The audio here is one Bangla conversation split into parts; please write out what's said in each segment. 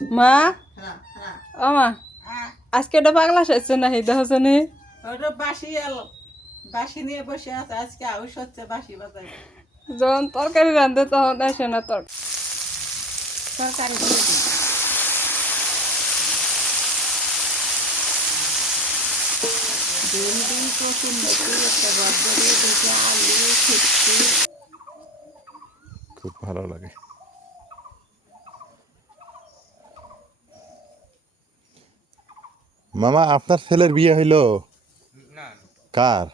মা? হ্যাঁ হ্যাঁ। ও মা আজকে এটা পাগলা সাজছে না এই দেখছ নি ওটা বাসি এলো বাসি নিয়ে বসে আছে আজকে আউশ হচ্ছে বাসি বাজারে যখন তরকারি রান্ধে তখন আসে না তোর তরকারি একটা আলু খুব ভালো লাগে। মামা আপনার ছেলের বিয়ে হইল? কার?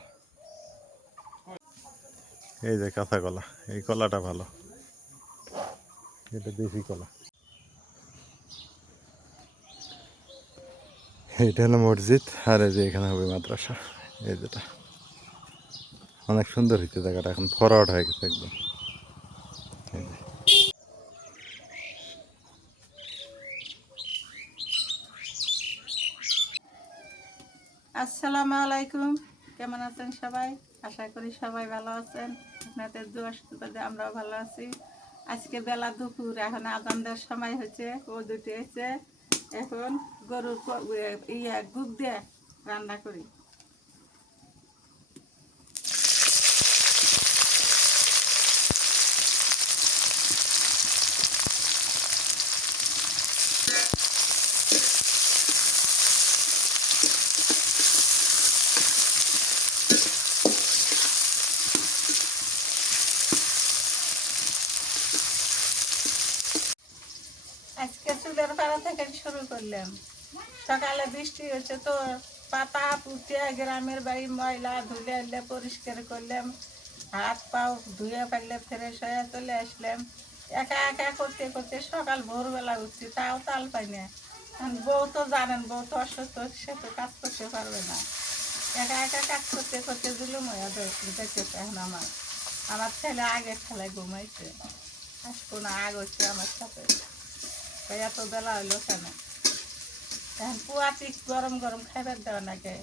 এই যে কাঁচা কলা এই কলাটা ভালো। এটা দেশি কলা। এটা হলো মসজিদ আর এই যে এখানে হবে মাদ্রাসা এই যেটা। অনেক সুন্দর হয়েছে জায়গাটা এখন ফরওয়ার্ড হয়ে গেছে একদম এই যে। আসসালামু আলাইকুম। কেমন আছেন সবাই? আশা করি সবাই ভালো আছেন। আপনাদের দোয়া সুবাদে আমরাও ভালো আছি। আজকে বেলা দুপুর, এখন আদান দেওয়ার সময় হয়েছে, ও দুটি হয়েছে এখন গরুর ইয়া গুপ দিয়ে রান্না করি আজকে থেকে শুরু করলাম। সকালে বৃষ্টি হচ্ছে তো পাতা পুঁতে গ্রামের বাড়ি ময়লা ধুলে আনলে পরিষ্কার করলাম। হাত পাও ধুয়ে ফেললে ফ্রেশ হয়ে চলে আসলাম। একা একা করতে করতে সকাল ভোরবেলা উঠছি, তাও তাল পাই না। বউ তো জানেন, বউ তো অসুস্থ, সে তো কাজ করতে পারবে না। একা একা কাজ করতে করতে জুলুম হয়ে দেখতেছে এখন আমার। আমার ছেলে আগে খেলায় ঘুমাইছে। আসব না আগ হচ্ছে আমার সাথে। এত বেলা হইল কেন? এখন পুয়াতি গরম গরম খাবার দেওয়া নাকি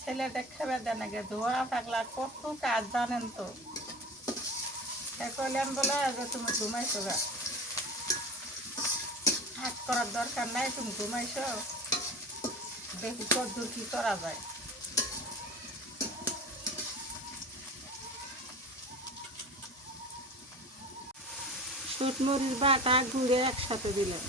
ছেলেটা খাবার দেওয়া নাকি ধোয়া পাগলা কত কাজ জানেন তো? কইলেন বলে তুমি ঘুমাইছো গা। হাত করার দরকার নাই, তুমি ঘুমাইছো। দেখি কদ্দূর কি করা যায়? শুটমরির বাটা ঘুরে একসাথে দিলাম।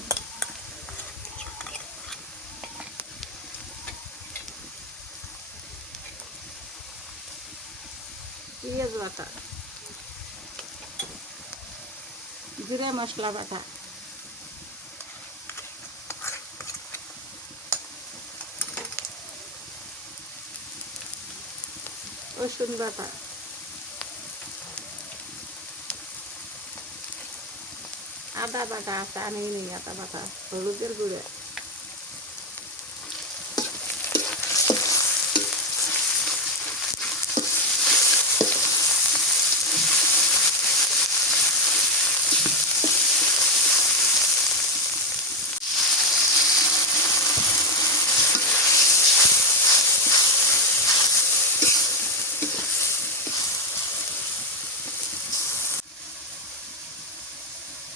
পেঁয়াজ বাটা জিরে মশলা বাটা। রসুন বাটা। আদা বাটা আছে আনি নেই আদা বাটা হলুদের গুঁড়ো।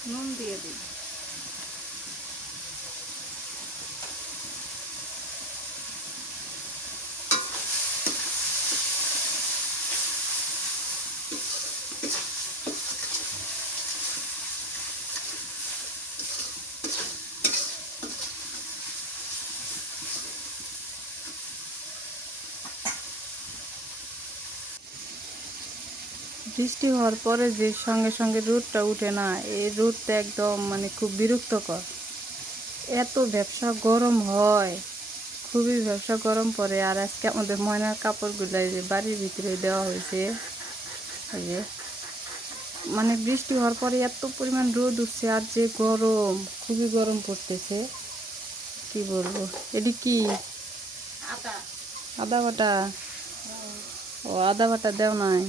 নুন দিয়ে দিই। বৃষ্টি হওয়ার পরে যে সঙ্গে সঙ্গে রোদটা উঠে না এই রোদটা একদম মানে খুব বিরক্তকর। এত ব্যবসা গরম হয় খুবই ব্যবসা গরম পড়ে। আর আজকে আমাদের ময়নার কাপড়গুলো যে বাড়ির ভিতরে দেওয়া হয়েছে যে। মানে বৃষ্টি হওয়ার পরে এত পরিমাণ রোদ উঠছে আর যে গরম খুবই গরম পড়তেছে। কি বলব? এটি কি? আদা। আদা বাটা? ও আদা বাটা দেও নাই।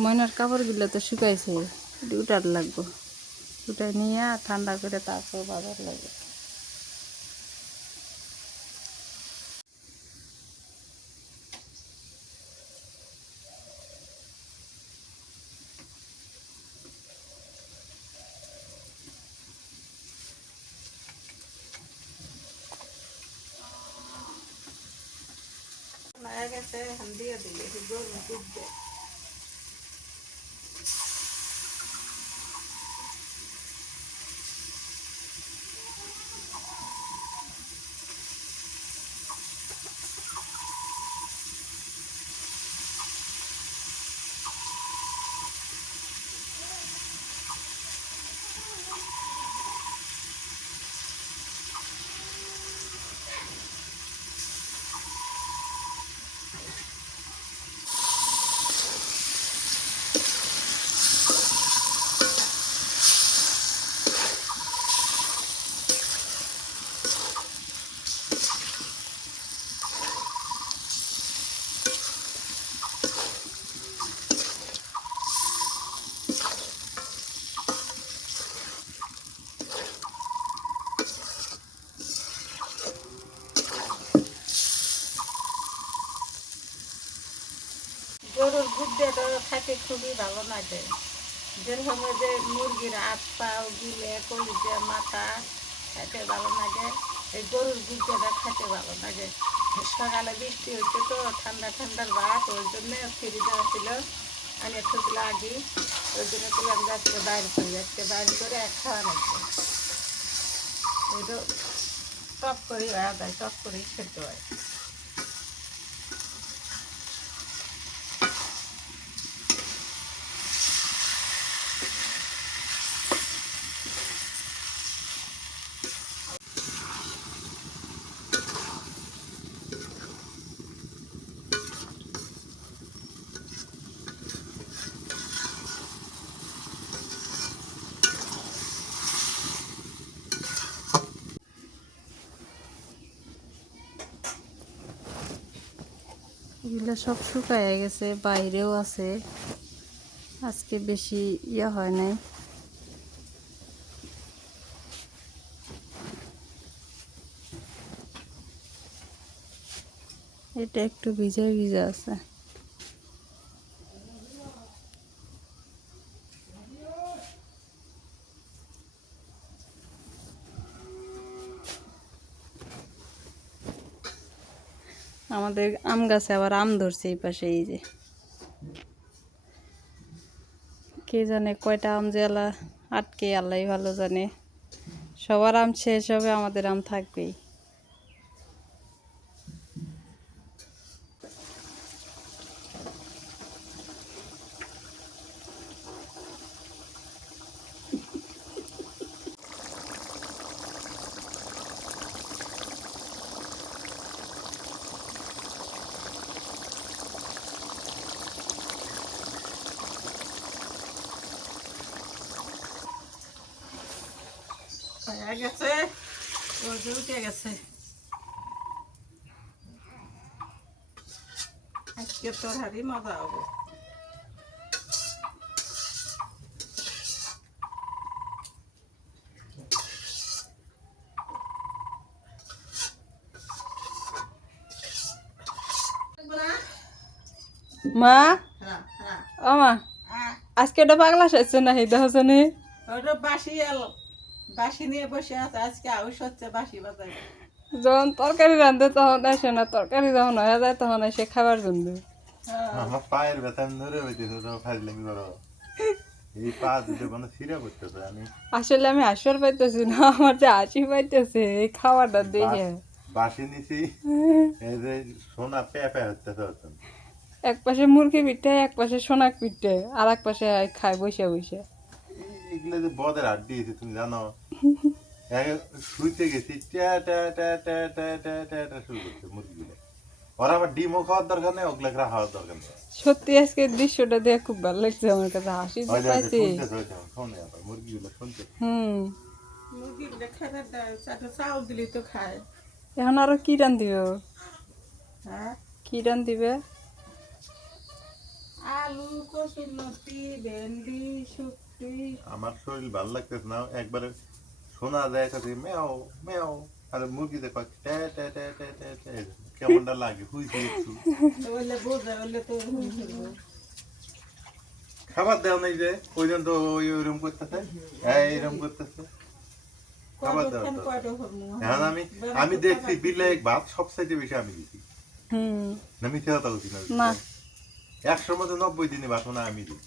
ময়নার কাপড়গুলো তো শুকাইছে উটার লাগবো। উটাই নিয়ে ঠান্ডা করে তারপর বাজার লাগবে। গেছে দিয়ে দিলে গরু দুধ দেয়। ভালো যেরকম ওই যে মুরগির হাত পাও গিলে কলিজা মাথা খাইতে ভালো লাগে এই গরুর গুদ্দেটা খাইতে ভালো লাগে সকালে বৃষ্টি হচ্ছে তো, ঠান্ডা ঠান্ডার ভাত ওই জন্য ফ্রিজে ছিল আমি একটু লাগি ওই জন্য তুলাম যাচ্ছে বাইরে করে যাচ্ছে বাইরে করে এক খাওয়া লাগছে ওই তো টপ করি যায় টপ করেই খেতে হয়। এগুলো সব শুকায় গেছে, বাইরেও আছে। আজকে বেশি ইয়ে হয় নাই। এটা একটু ভিজা ভিজা আছে। আমাদের আম গাছে আবার আম ধরছে এই পাশে, এই যে। কে জানে কয়টা আম জেলা আটকে আল্লাহ ভালো জানে। সবার আম শেষ হবে, আমাদের আম থাকবেই। হয়ে গেছে। উঠে গেছে। আজকে মজা হব। মা? হ্যাঁ হ্যাঁ। ও মা আহ আজকে পাগলা সাজছে না এই দেখছনে ওটা বাসি এলো। বাসি নিয়ে বসে আছে আজকে আউশ হচ্ছে বাসি বাজারে। যখন তরকারি রান্ধে তখন আসে না তরকারি যখন হয়ে যায় তখন আসে খাবার জন্য। হ্যাঁ। আমার পায়ের ব্যথা আমি ধরে হইতেছে তো ফাজলামি করো এই পা দুটো কোনো সিরা করতেছে আমি আসলে আমি হাসর পাইতেছি না আমার যে হাসি পাইতেছে এই খাবারটা দেখে। বাসি নিছি এই যে সোনা পেঁপে হচ্ছে এক পাশে মুরগি পিঠে এক পাশে সোনাক পিঠে আর এক পাশে খায় বসে বসে। এগুলো যে বদের দিয়েছে তুমি জানো? শুইতে গেছি ট্যা ট্যা ট্যা ট্যা ট্যা ট্যা ট্যা ট্যা শুরু করছে মুরগিগুলো। ওরা আমার ডিমও খাওয়ার দরকার নেই ওগুলো খাওয়ার দরকার নেই। সত্যি আজকে দৃশ্যটা দেখে খুব ভালো লাগছে আমার কাছে হাসি পাইছে। আবার মুরগিগুলো শুনতে। হুম। মুরগির খাবার চাউল দিলি তো খায়। এখন আরও কি রান দিবে হ্যাঁ? কি রান দিবে আলু কচুর লতি ভেন্ডি আমার শরীর ভালো লাগতেছে না। একবারে শোনা যায় সাথে মেও মেও। আর মুরগিতে পাখি ট্যা ট্যা ট্যা ট্যা ট্যা ট্যা। কেমনটা লাগে? হুইছে একটু। বললে বোঝা বললে তো খাবার দেওয়া নেই যে ওই জন্য তো ওই ওইরকম করতেছে। হ্যাঁ এইরকম করতেছে। খাবার দেওয়া এখন আমি আমি দেখছি বিলে ভাত সবচাইতে বেশি আমি দিছি। হুম। না মিথ্যে কথা বলছি না। না। একশোর মধ্যে নব্বই দিনে বাসনা আমি দিই।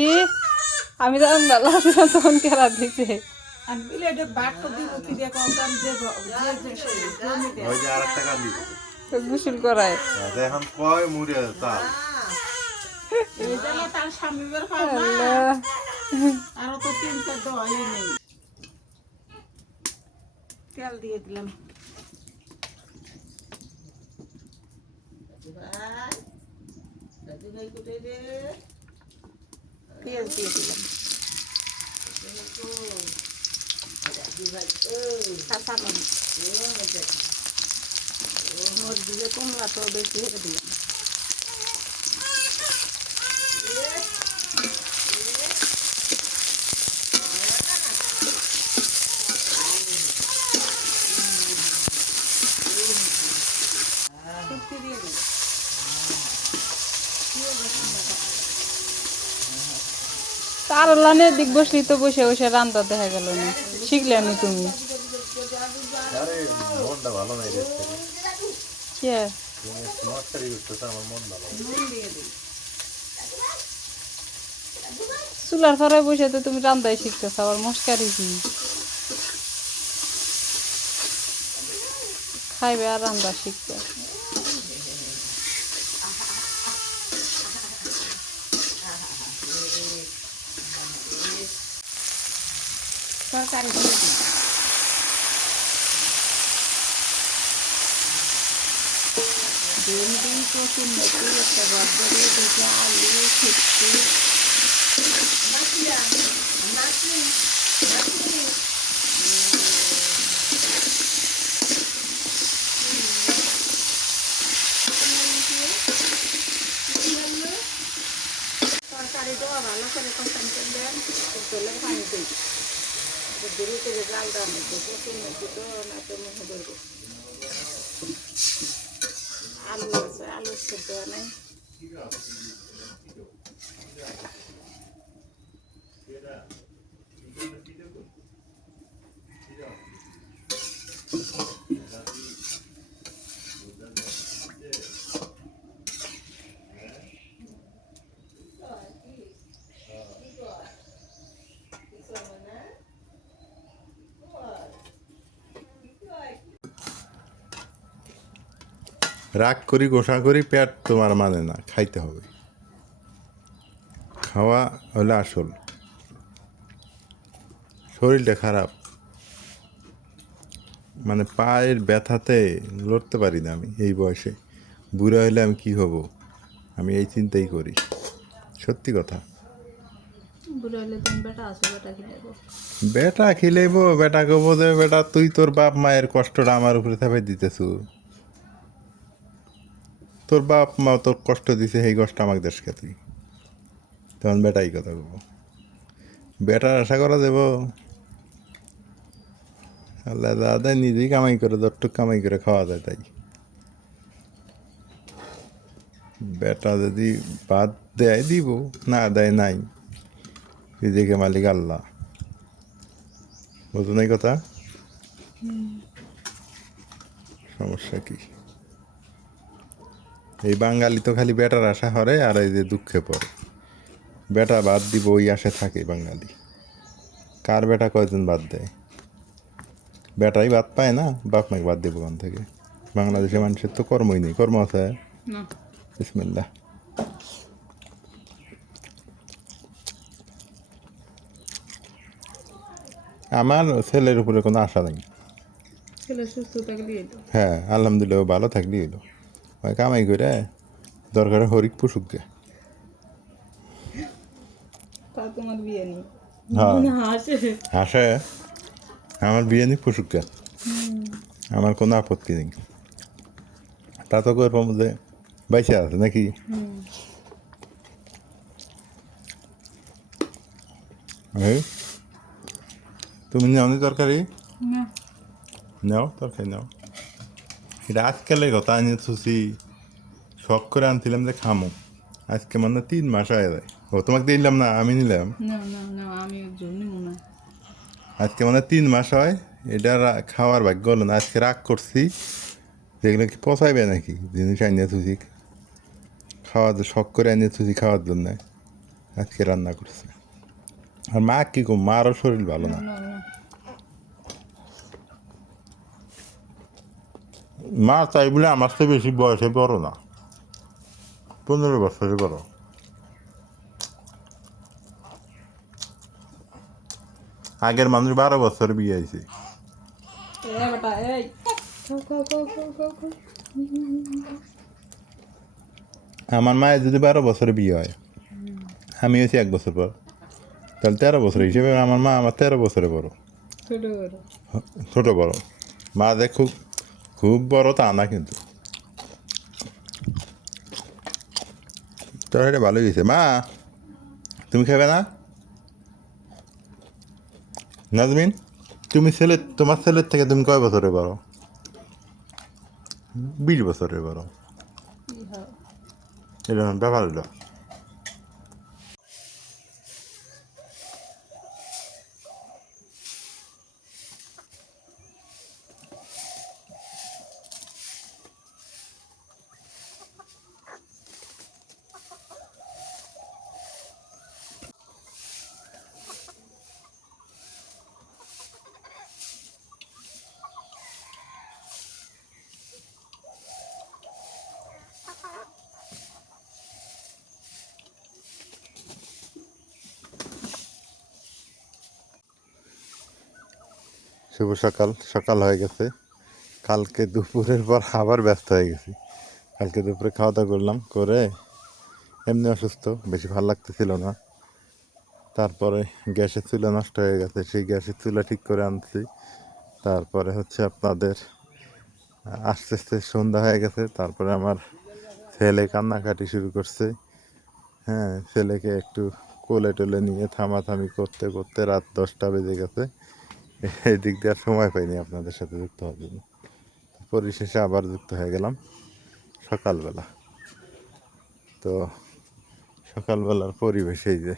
ই আমি যখন বেলা ছিলাম তখন কেরা দিছে। আর তো গোসল করায়। এখন কয় মুড়ে তার স্বামী বের হয়। আরও তিন চার দেওয়াই নেই। তেল দিয়ে দিলাম। পেঁয়াজ দিয়ে দিলাম। কাঁচা মরিচ। দিয়ে কুমড়া তো বেশি হেরে দিলাম শুক্তি দিয়ে দিলাম তার লানে দিক বসলি তো বসে বসে রান্না দেখা গেল না। শিখলে নি তুমি? আরে চুলার ফরায় বসে তো তুমি রান্দাই শিখতেছ আবার মস্কারি কি? খাইবে আর রান্না শিখবে। তরকারি দিয়ে দিই ভেন্ডি প্রচুর মেথি একটা গর্ব দিয়ে দিয়েছি আলু শুক্তি তরকারিটা ভালো করে কষান করলেন করলে পানি দিই ধীরে ধীরে জাল দেওয়ার মধ্যে কচুর মেথি তো রাগ করি গোসা করি পেট তোমার মানে না খাইতে হবে। খাওয়া হলে আসল। শরীরটা খারাপ। মানে পায়ের ব্যথাতে লড়তে পারি না আমি এই বয়সে। বুড়ো হলে আমি কি হব? আমি এই চিন্তাই করি। সত্যি কথা। বেটা খিলেব বেটা কব যে বেটা তুই তোর বাপ মায়ের কষ্টটা আমার উপরে থাপে দিতেছু। তোর বাপ মা তোর কষ্ট দিছে সেই কষ্ট আমাকে দেশকে তুই তখন বেটাই কথা কব। বেটার আশা করা দেব আল্লাহ দাদা নিজেই কামাই করে যতটুক কামাই করে খাওয়া যায় তাই। বেটা যদি বাদ দেয় দিব না দেয় নাই রিজিকে মালিক আল্লাহ। বুঝুন এই কথা? সমস্যা কি? বাঙালি তো খালি বেটার আশা হরে আর এই যে দুঃখে পড়ে। বেটা বাদ দিব ওই আশে থাকে বাঙালি। কার বেটা কয়জন বাদ দেয়? বেটাই বাদ পায় না বাপ মাকে বাদ দেবো ওখান থেকে? বাংলাদেশের মানুষের তো কর্মই নেই কর্ম আছে? না। বিসমিল্লাহ। আমার ছেলের উপরে কোনো আশা নেই। হ্যাঁ আলহামদুলিল্লাহ ভালো থাকলেই হলো ওই কামাই করে দরকারে হরিক পুষুক গে তা তোমার বিয়ে নেই হ্যাঁ হাসে আমার বিয়ে নিক পুষুক গে আমার কোনো আপত্তি নেই তা তো করব যে বাইসে আছে নাকি তুমি নেওনি তরকারি না নাও তরকারি নাও এটা আজকালের কথা আনি থুসি শখ করে আনছিলাম যে খামো। আজকে মানে তিন মাস হয়ে যায়। ও তোমাকে দিলাম না আমি নিলাম? আজকে মানে তিন মাস হয় এটা খাওয়ার ভাগ্য হলো না। আজকে রাগ করছি যেগুলো কি পচাইবে নাকি? জিনিস আনিয়ে থুসি। খাওয়া শখ করে আনিয়ে থুসি খাওয়ার জন্য। আজকে রান্না করছে। আর মা কি কম মারও শরীর ভালো না। মা তাই বলে আমার তো বেশি বয়সে বড় না। পনেরো বছরের বড়। আগের মানুষ বারো বছর বিয়ে হয়েছে আমার মায়ের যদি বারো বছরে বিয়ে হয় আমি হয়েছি এক বছর পর তাহলে তেরো বছর হিসেবে আমার মা আমার তেরো বছরে বড়। ছোট বড়। মা দেখ খুব বড় তা না কিন্তু। তোর এটা ভালোই হয়েছে। মা তুমি খাবে না? নাজমিন তুমি ছেলে তোমার ছেলের থেকে তুমি কয় বছরে বড়? বিশ বছরের বড়। এটা ব্যাপার হলো। সকাল সকাল হয়ে গেছে। কালকে দুপুরের পর আবার ব্যস্ত হয়ে গেছি। কালকে দুপুরে খাওয়া দাওয়া করলাম, করে এমনি অসুস্থ, বেশি ভালো লাগতেছিল না। তারপরে গ্যাসের চুলা নষ্ট হয়ে গেছে, সেই গ্যাসের চুলা ঠিক করে আনছি। তারপরে হচ্ছে আপনাদের, আস্তে আস্তে সন্ধ্যা হয়ে গেছে, তারপরে আমার ছেলে কান্নাকাটি শুরু করছে। হ্যাঁ ছেলেকে একটু কোলে টোলে নিয়ে থামাথামি করতে করতে রাত দশটা বেজে গেছে। এই দিক দিয়ে আর সময় পাইনি আপনাদের সাথে যুক্ত হওয়ার জন্য। পরিশেষে আবার যুক্ত হয়ে গেলাম সকালবেলা। তো সকালবেলার পরিবেশ এই যে,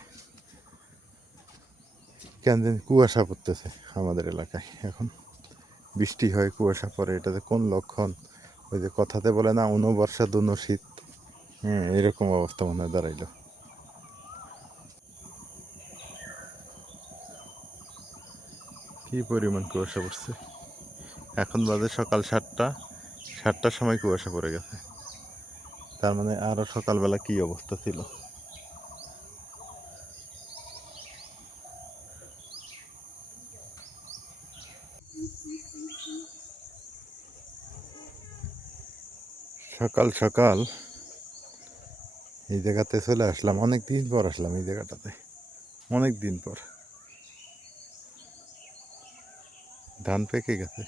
কেন জানি কুয়াশা পড়তেছে আমাদের এলাকায়। এখন বৃষ্টি হয়, কুয়াশা পড়ে। এটাতে কোন লক্ষণ? ওই যে কথাতে বলে না অনুবর্ষা দুনো শীত হ্যাঁ এরকম অবস্থা মনে হয় দাঁড়াইলো। কি পরিমাণ কুয়াশা পড়ছে? এখন বাজে সকাল সাতটা। সাতটার সময় কুয়াশা পড়ে গেছে। তার মানে আরও সকালবেলা কি অবস্থা ছিল? সকাল সকাল। এই জায়গাতে চলে আসলাম। অনেক দিন পর আসলাম এই জায়গাটাতে। অনেক দিন পর। ধান পেকে গেছে।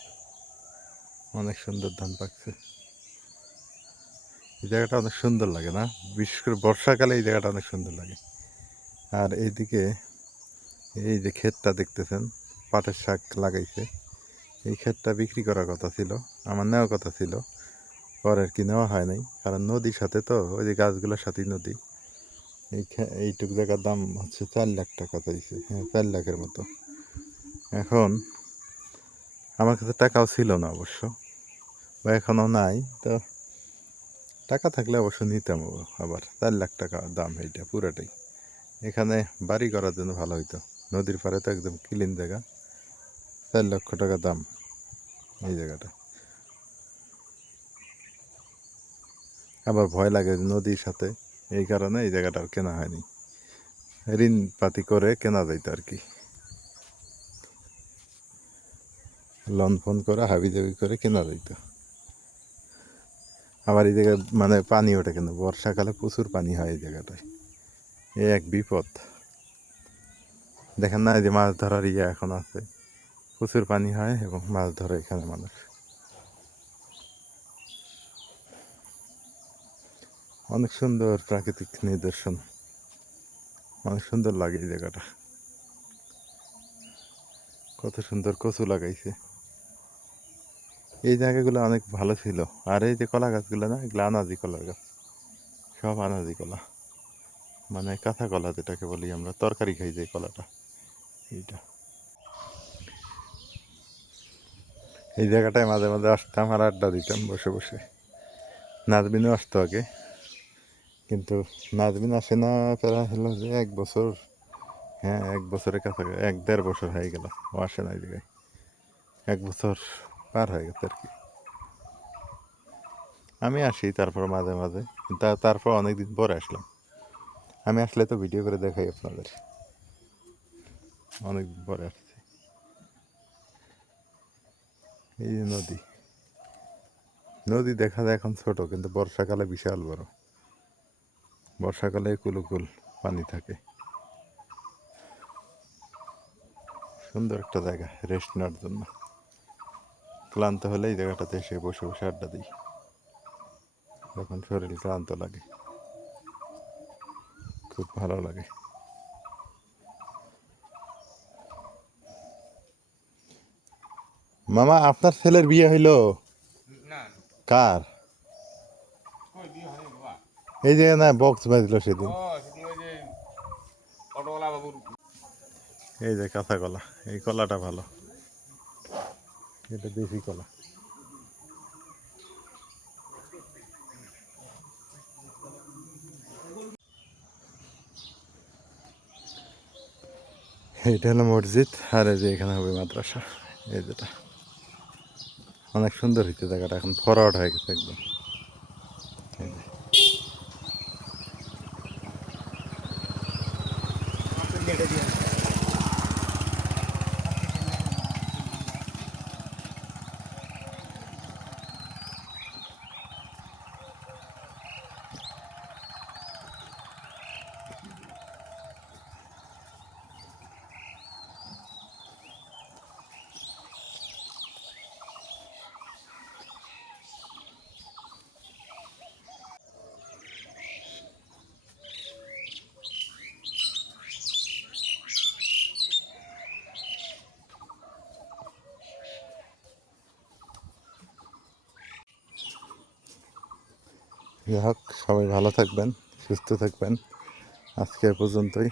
অনেক সুন্দর ধান পাকছে। এই জায়গাটা অনেক সুন্দর লাগে না? বিশেষ করে বর্ষাকালে এই জায়গাটা অনেক সুন্দর লাগে। আর এইদিকে এই যে ক্ষেতটা দেখতেছেন, পাটের শাক লাগাইছে। এই ক্ষেতটা বিক্রি করার কথা ছিল, আমার নেওয়ার কথা ছিল। পরে আর কি নেওয়া হয় নাই, কারণ নদীর সাথে তো, ওই যে গাছগুলোর সাথেই নদী। এই এইটুক জায়গার দাম হচ্ছে চার লাখ টাকা চাইছে হ্যাঁ চার লাখের মতো। এখন আমার কাছে টাকাও ছিল না অবশ্য, বা এখনও নাই, তো টাকা থাকলে অবশ্য নিতাম আবার। চার লাখ টাকা দাম এইটা পুরোটাই। এখানে বাড়ি করার জন্য ভালো হইতো। নদীর পাড়ে তো একদম ক্লিন জায়গা। চার লক্ষ টাকা দাম এই জায়গাটা। আবার ভয় লাগে নদীর সাথে। এই কারণে এই জায়গাটা আর কেনা হয়নি। ঋণ পাতি করে কেনা যাইতো আর কি। লন ফোন করে, হাবি জাবি করে কেনা যাইতো। আবার এই জায়গায় মানে পানি ওঠে কিন্তু বর্ষাকালে প্রচুর পানি হয় এই জায়গাটায়। এ এক বিপদ। দেখেন না, এই যে মাছ ধরার ইয়ে এখন আছে। প্রচুর পানি হয় এবং মাছ ধরে এখানে মানুষ। অনেক সুন্দর প্রাকৃতিক নিদর্শন। অনেক সুন্দর লাগে এই জায়গাটা। কত সুন্দর কচু লাগাইছে। এই জায়গাগুলো অনেক ভালো ছিল। আর এই যে কলা গাছগুলো না, এগুলো আনাজি কলার গাছ। সব আনাজি কলা। মানে কাঁথা কলা যেটাকে বলি আমরা, তরকারি খাই যে কলাটা, এইটা। এই জায়গাটায় মাঝে মাঝে আসতাম আর আড্ডা দিতাম বসে বসে। নাজবিনও আসতো আগে। কিন্তু নাজবিন আসে না, প্রায় হলো যে এক বছর। হ্যাঁ এক বছরের কাছাকাছি, এক দেড় বছর হয়ে গেল। ও আসে না এই জায়গায়। এক বছর পার হয়ে গেছে আর কি। আমি আসি তারপর মাঝে মাঝে। তা- তারপর অনেকদিন পরে আসলাম। আমি আসলে তো ভিডিও করে দেখাই আপনাদের। অনেক দিন পরে আসছি। এই যে নদী। নদী দেখা যায় এখন ছোট, কিন্তু বর্ষাকালে বিশাল বড়। বর্ষাকালে কুলুকুল পানি থাকে। সুন্দর একটা জায়গা রেস্ট নেওয়ার জন্য। ক্লান্ত হলে এই জায়গাটাতে এসে বসে বসে আড্ডা দিই। যখন শরীর ক্লান্ত লাগে খুব ভালো লাগে। মামা আপনার ছেলের বিয়ে হইল? কার? এই যে না বক্স বাজলো সেদিন। এই যে কাঁচা কলা এই কলাটা ভালো। এটা দেশি কলা। এটা হলো মসজিদ, আর এই যে এখানে হবে মাদ্রাসা, এই যেটা। অনেক সুন্দর হয়েছে জায়গাটা, এখন ফরওয়ার্ড হয়ে গেছে একদম এই যে। যাই হোক, সবাই ভালো থাকবেন, সুস্থ থাকবেন। আজকের পর্যন্তই।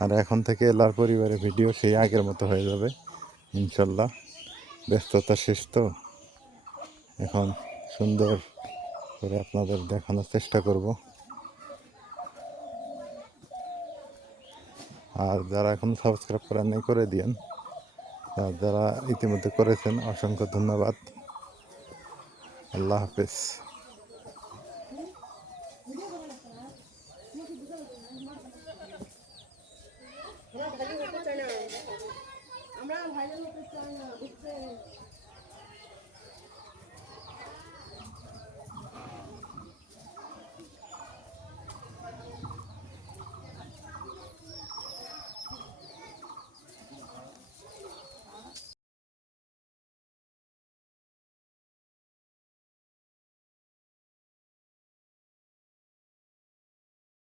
আর এখন থেকে এলার পরিবারের ভিডিও সেই আগের মতো হয়ে যাবে, ইনশাল্লাহ। ব্যস্ততা শেষ তো। এখন সুন্দর করে আপনাদের দেখানোর চেষ্টা করব। আর যারা এখন সাবস্ক্রাইব করেন নাই, করে দিয়েন। আর যারা ইতিমধ্যে করেছেন, অসংখ্য ধন্যবাদ। আল্লাহ হাফেজ।